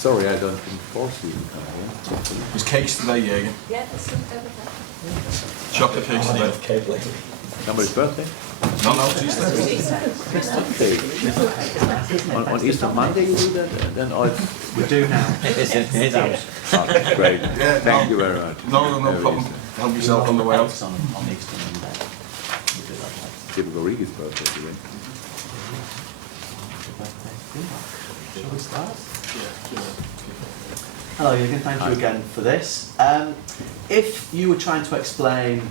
Sorry, I don't enforce you. There's cakes today, Jurgen. Yeah, there's some over there. Chocolate cakes today. Somebody's birthday? No, Tuesday. Tuesday. On Easter Monday you do that? Then We do now. oh, great. Yeah, Thank no. you very much. No Very problem. easy. Help yourself on the way out. On Easter Monday. We do that like Typical Rigi's birthday today. Shall we start? Hello Jurgen, thank you again for this. If you were trying to explain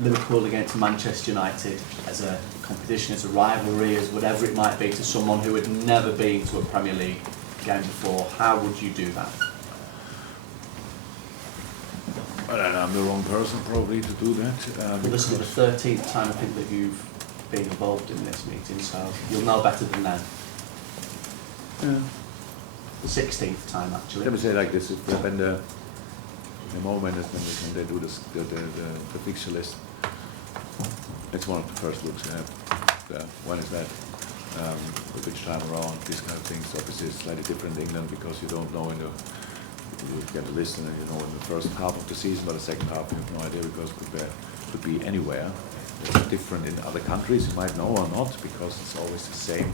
Liverpool against Manchester United as a competition, as a rivalry, as whatever it might be to someone who had never been to a Premier League game before, how would you do that? Well, I'm the wrong person probably to do that. Well, this is the 13th time I think that you've been involved in this meeting, so you'll know better than that. Yeah. The 16th time actually. Let me say it like this: when the moment is when they do this, the fixture list, it's one of the first looks you have. When is that? Which time around? These kind of things. Obviously, it's slightly different in England because you don't know you get a list and then you know in the first half of the season, but the second half you have no idea because it could be anywhere. It's different in other countries. You might know or not because it's always the same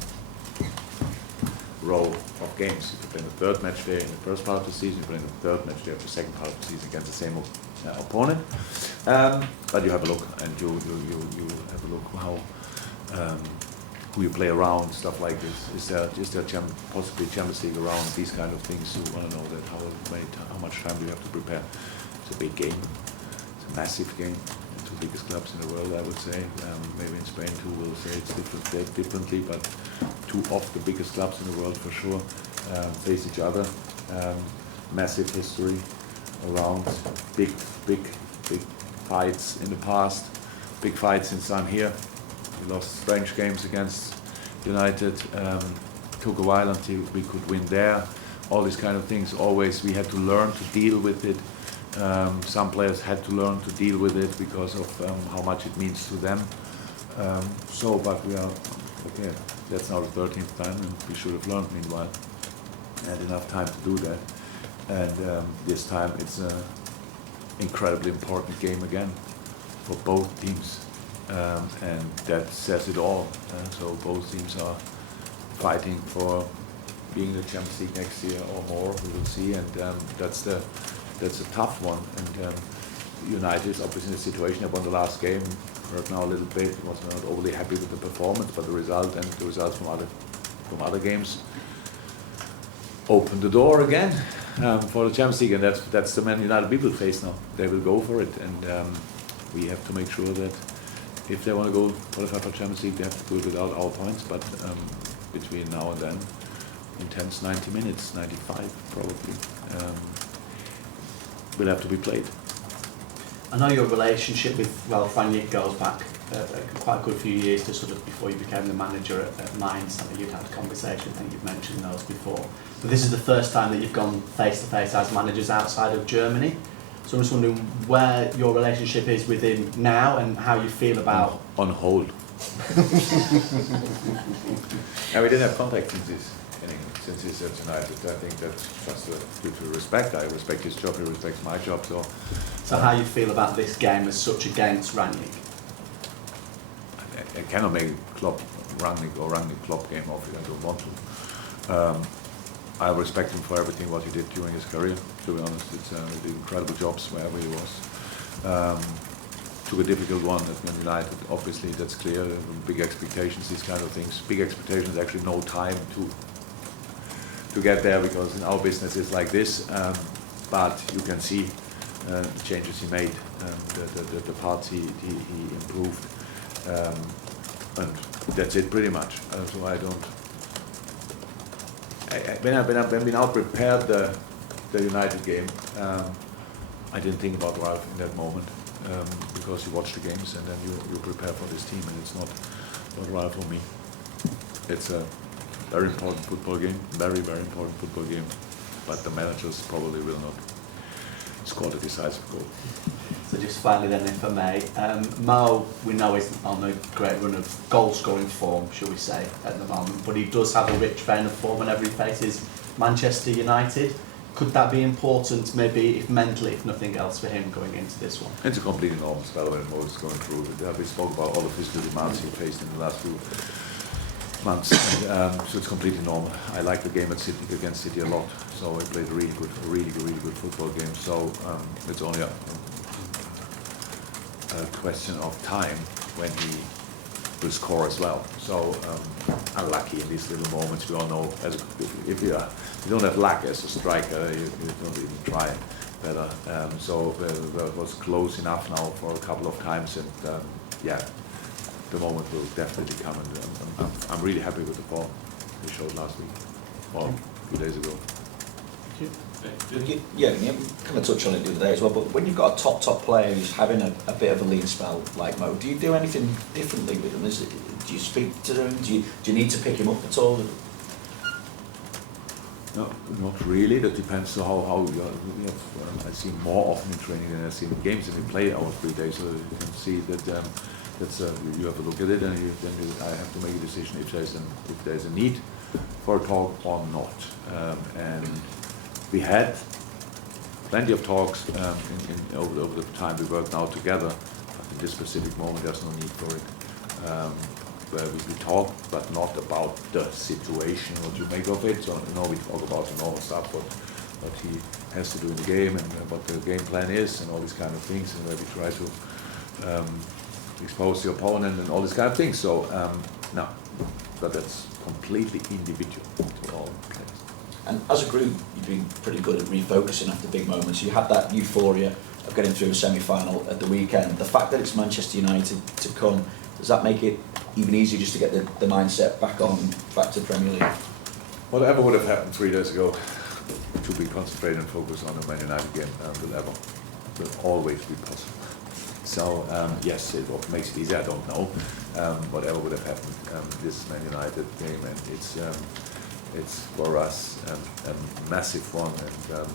row of games. You play in the third match day in the first part of the season, you play in the third match day of the second part of the season against the same opponent. But you have a look and you have a look how who you play around, stuff like this. Is there possibly Champions League around, these kind of things. You want to know that how much time do you have to prepare. It's a big game. It's a massive game. The two biggest clubs in the world, I would say. Maybe in Spain too, we'll say it's differently, but two of the biggest clubs in the world for sure face each other. Massive history around, big fights in the past, big fights since I'm here. We lost strange games against United. Took a while until we could win there. All these kind of things. Always we had to learn to deal with it. Some players had to learn to deal with it because of how much it means to them. But we are okay. That's now the 13th time, and we should have learned meanwhile. Had enough time to do that, and this time it's an incredibly important game again for both teams, and that says it all. So both teams are fighting for being in the Champions League next year or more. We will see, and that's a tough one. And United is obviously in a situation. They won the last game. Hurt now a little bit. Was not overly happy with the performance, but the result and the results from other games open the door again for the Champions League, and that's the Man United people face now. They will go for it, and we have to make sure that if they want to go qualify for Champions League, they have to do it without our points. But between now and then, intense 90 minutes, 95 probably, will have to be played. I know your relationship with Ralf Rangnick goes back quite a good few years to sort of before you became the manager at Mainz. I know you'd had conversations, I think you've mentioned those before. But this is the first time that you've gone face to face as managers outside of Germany. So I'm just wondering where your relationship is with him now and how you feel about... On hold. And we didn't have contact since he's at United. I think that's just due to respect. I respect his job, he respects my job. So how you feel about this game as such against Rangnick? I cannot make Rangnick or Klopp game off it. I don't want to. I respect him for everything what he did during his career. To be honest, he did incredible jobs wherever he was. Took a difficult one at Man United. Obviously, that's clear. Big expectations, these kind of things. Big expectations. Actually, no time to get there because in our business it's like this. But you can see the changes he made, the parts he improved. And that's it pretty much. So I don't. When we now prepared the United game, I didn't think about Ralf in that moment because you watch the games and then you prepare for this team, and it's not Ralf or me. It's a very important football game, very important football game, but the managers probably will not score the decisive goal. So just finally then, if I may, Mo, we know is on a great run of goal-scoring form, shall we say, at the moment, but he does have a rich vein of form whenever he faces Manchester United. Could that be important, maybe, if mentally, if nothing else, for him going into this one? It's a completely normal spell when Mo is going through it. We spoke about all the physical demands he faced in the last few months, and, so it's completely normal. I like the game at City, against City a lot, so he played a really good football game. So it's only a question of time when he will score as well. So unlucky in these little moments. We all know if you don't have luck as a striker, you don't even try better. So it was close enough now for a couple of times, and yeah, the moment will definitely come. And I'm really happy with the form we showed last week, or a few days ago. Yeah, you kind of touched on it the other day as well, but when you've got a top player who's having a bit of a lean spell like Mo, do you do anything differently with him? Do you speak to them? Do you need to pick him up at all? No, not really. That depends on how I see him more often in training than I see him in games, and we play our 3 days, so you can see that that's you have to look at it, and I have to make a decision if there's a need for a talk or not. And we had plenty of talks over the time we worked now together, but in this specific moment there's no need for it. Where we talk, but not about the situation, what you make of it. So we talk about the normal stuff, what he has to do in the game, and what the game plan is, and all these kind of things, and where we try to expose the opponent and all these kind of things. So no, but that's completely individual to all players. And as a group, you've been pretty good at refocusing after big moments. You had that euphoria of getting through a semi-final at the weekend. The fact that it's Manchester United to come, does that make it even easier just to get the mindset back to Premier League? Whatever would have happened 3 days ago, to be concentrated and focused on the Man United game will always be possible. So yes, what makes it easier, I don't know. Whatever would have happened, this Man United game, and it's for us a massive one, and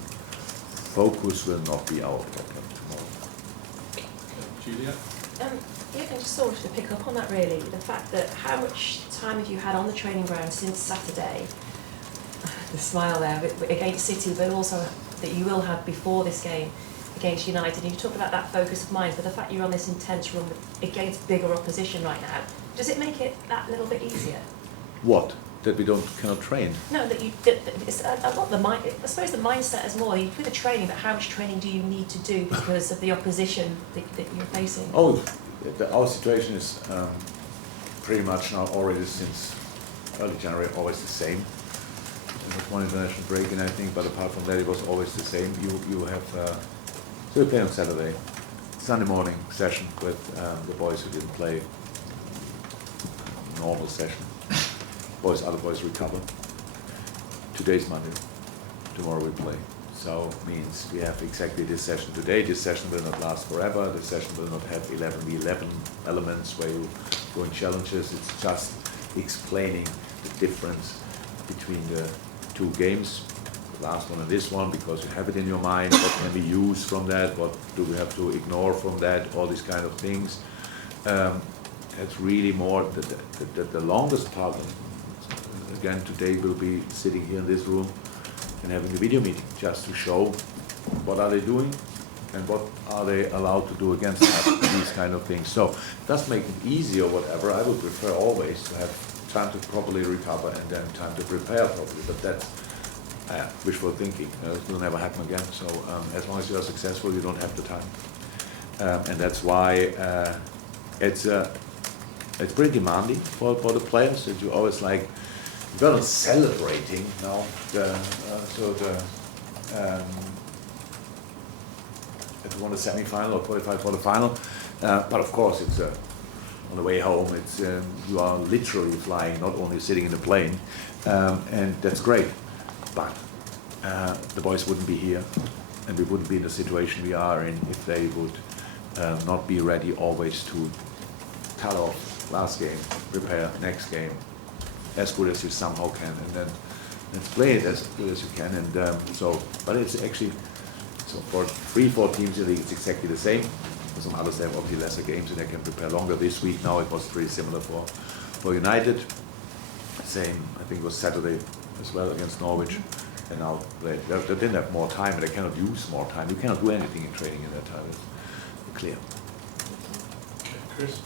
focus will not be our problem tomorrow. Julia? Yeah, and just sort of to pick up on that really, the fact that how much time have you had on the training ground since Saturday, the smile there, against City, but also that you will have before this game against United. And you talk about that focus of mind, but the fact you're on this intense run against bigger opposition right now, does it make it that little bit easier? What? That we cannot train? No, it's not the mind. I suppose the mindset is more. You do the training, but how much training do you need to do because of the opposition that you're facing? Oh, our situation is pretty much now already since early January always the same. There was one international break and everything, but apart from that, it was always the same. You have so we play on Saturday, Sunday morning session with the boys who didn't play. Normal session. Other boys recover. Today's Monday. Tomorrow we play. So means we have exactly this session today. This session will not last forever. This session will not have 11v11 elements where you go in challenges. It's just explaining the difference between the two games, the last one and this one, because you have it in your mind. What can we use from that? What do we have to ignore from that? All these kind of things. That's really more the longest part. Again, today we'll be sitting here in this room and having a video meeting just to show what are they doing and what are they allowed to do against us, these kind of things. So it does make it easy or whatever. I would prefer always to have time to properly recover and then time to prepare properly, but that's wishful thinking. It will never happen again. So as long as you are successful, you don't have the time. And that's why it's pretty demanding for the players, that you always like, you're not celebrating now if you want a semi-final or qualify for the final, but of course it's on the way home. It's you are literally flying, not only sitting in the plane, and that's great. But the boys wouldn't be here, and we wouldn't be in the situation we are in if they would not be ready always to cut off last game, prepare next game as good as you somehow can, and then let's play it as good as you can. And but it's actually, so for 3-4 teams in the league, it's exactly the same. Some others have obviously lesser games and they can prepare longer. This week now it was pretty similar for United. Same, I think it was Saturday as well against Norwich. And now they didn't have more time, and they cannot use more time. You cannot do anything in training in that time. It's clear. Okay, Chris?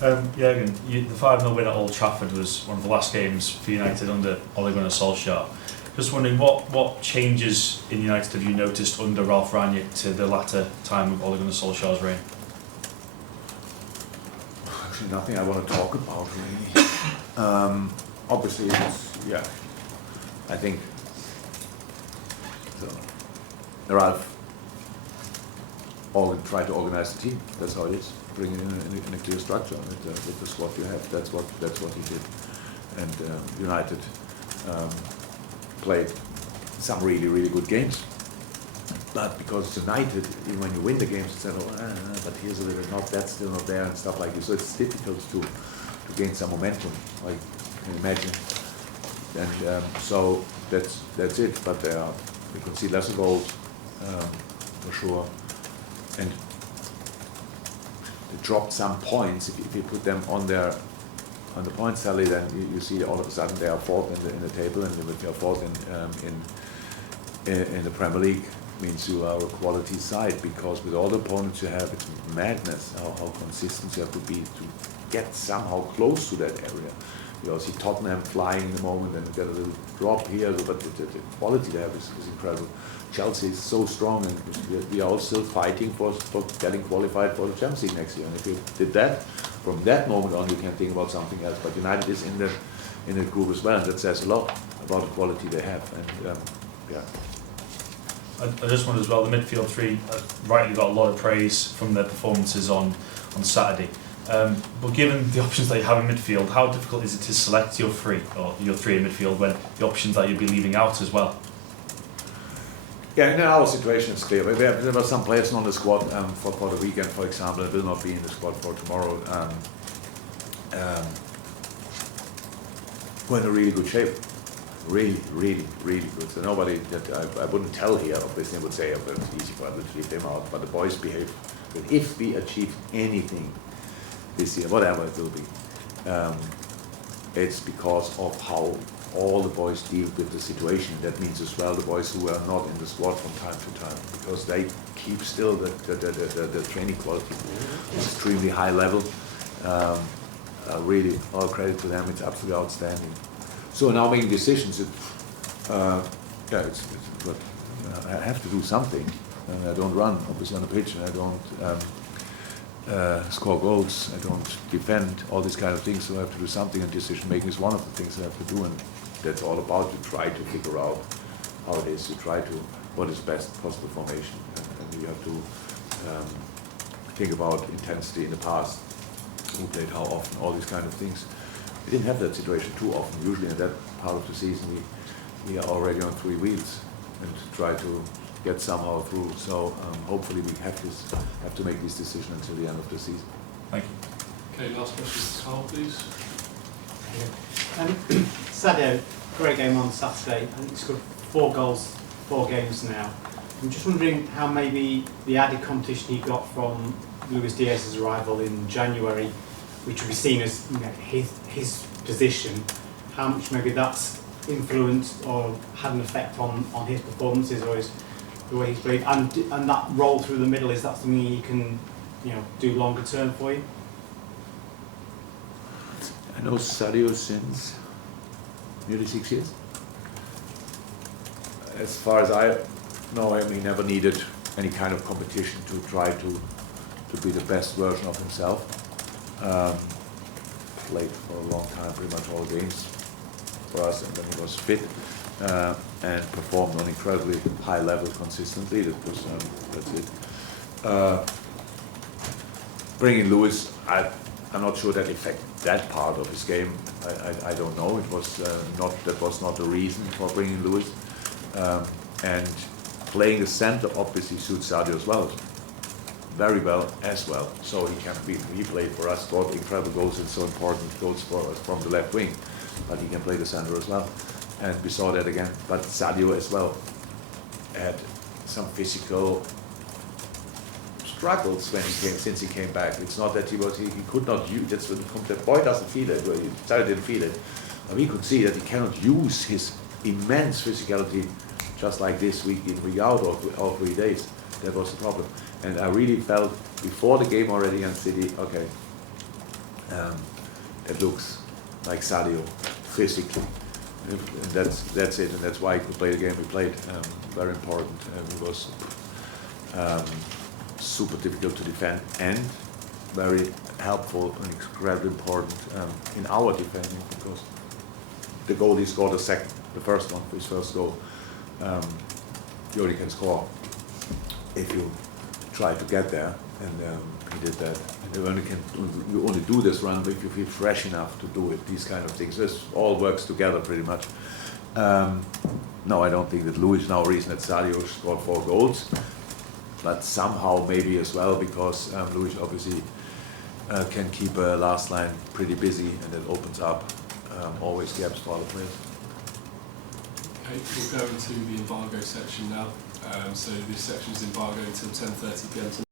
Jurgen, the 5-0 win at Old Trafford was one of the last games for United under Ole Gunnar Solskjaer. Just wondering, what changes in United have you noticed under Ralf Rangnick to the latter time of Ole Gunnar Solskjaer's reign? Actually, nothing I want to talk about really. Obviously, I think Ralf try to organize the team. That's how it is. Bring it in a clear structure with the squad you have. That's what he did. And United played some really good games. But because it's United, even when you win the games, you say, but here's a little bit that's still not there and stuff like this. So it's difficult to gain some momentum, like you can imagine. And so that's it. But we can see lesser goals for sure. And they dropped some points. If you put them on the point tally, then you see all of a sudden they are fourth in the table, and if you are fourth in the Premier League, means you are a quality side, because with all the opponents you have, it's madness how consistent you have to be to get somehow close to that area. You also see Tottenham flying in the moment and get a little drop here, but the quality they have is incredible. Chelsea is so strong, and we are all still fighting for getting qualified for the Champions League next year. And if you did that, from that moment on, you can think about something else. But United is in the group as well, and that says a lot about the quality they have. And yeah. I just wondered as well, the midfield three rightly got a lot of praise from their performances on Saturday. But given the options that you have in midfield, how difficult is it to select your three in midfield when the options that you'll be leaving out as well? Yeah, in our situation it's clear. There were some players on the squad for the weekend, for example, that will not be in the squad for tomorrow. Who are in a really good shape. Really good. So nobody that I wouldn't tell here, obviously, would say, oh, it's easy for us to leave them out. But the boys behave. But if we achieve anything this year, whatever it will be, it's because of how all the boys deal with the situation. That means as well the boys who are not in the squad from time to time, because they keep still the training quality extremely high level. Really, all credit to them. It's absolutely outstanding. So now making decisions, it's but I have to do something. And I don't run, obviously, on the pitch, and I don't score goals, I don't defend, all these kind of things, so I have to do something, and decision making is one of the things I have to do, and that's all about you try to figure out how it is, you try to, what is best possible formation, and you have to think about intensity in the past, who played how often, all these kind of things. We didn't have that situation too often. Usually in that part of the season we are already on three wheels and try to get somehow through. So hopefully we have to make this decision until the end of the season. Thank you. Okay, last question, Carl, please. Sadio, great game on Saturday. I think he scored 4 goals, 4 games now. I'm just wondering how maybe the added competition he got from Luis Diaz's arrival in January, which would be seen as his position, how much maybe that's influenced or had an effect on his performances or the way he's played, and that role through the middle, is that something you can do longer term for you? I know Sadio since nearly 6 years. As far as I know him, he never needed any kind of competition to try to be the best version of himself. Played for a long time, pretty much all games for us, and then he was fit and performed on incredibly high level consistently. That's it. Bringing Lewis, I'm not sure that affected that part of his game. I don't know. It was that was not the reason for bringing Lewis. And playing the center obviously suits Sadio as well. Very well as well, so he played for us, scored incredible goals, and so important goals for us from the left wing, but he can play the center as well, and we saw that again. But Sadio as well had some physical struggles when since he came back. It's not that he could not use. That's what the boy doesn't feel it. Well, Sadio didn't feel it. But we could see that he cannot use his immense physicality just like this week in, week out, or 3 days. That was the problem. And I really felt before the game already against City, okay, it looks like Sadio physically. And that's it, and that's why he could play the game he played. Very important. It was super difficult to defend and very helpful and incredibly important in our defending, because the goal he scored the first one, his first goal, you only can score if you try to get there, and he did that. And you only do this run if you feel fresh enough to do it. These kind of things. This all works together pretty much. No, I don't think that Luis now reason that Sadio scored 4 goals, but somehow maybe as well because Luis obviously can keep a last line pretty busy, and it opens up always gaps for other players. Okay, we'll go into the embargo section now. So this section is embargo until 10:30 p.m.